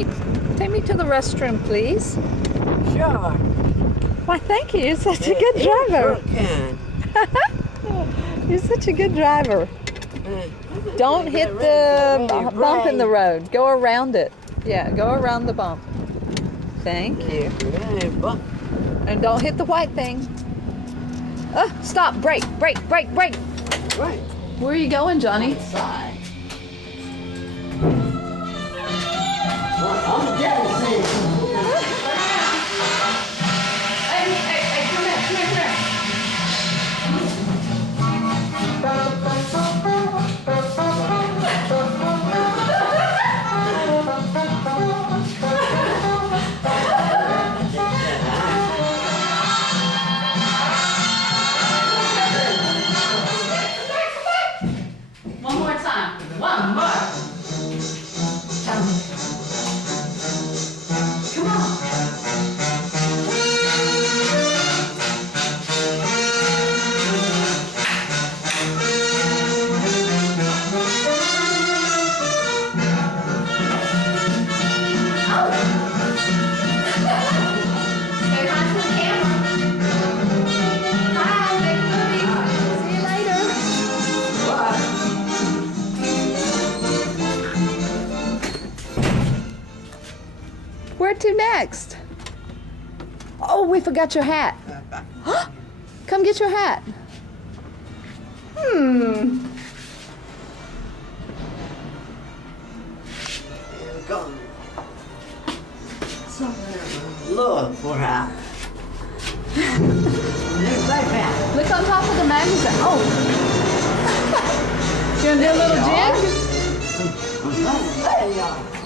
Take me to the restroom, please. Sure. Why, thank you. You're such a good driver. You're such a good driver. Don't hit the bump in the road. Go around it. Yeah, go around the bump. Thank you. And don't hit the white thing. Stop. Brake. Brake. Brake. Brake. Right. Where are you going, Johnny? Side. I'm jealousy. Hey, come here. One more time. One more. Come on. Say hi to the camera. Hi, big booty. See you later. Where to next? Oh, we forgot your hat. Come get your hat. Look for her. Look on top of the magazine. Oh. You gonna do a little jig? There you are.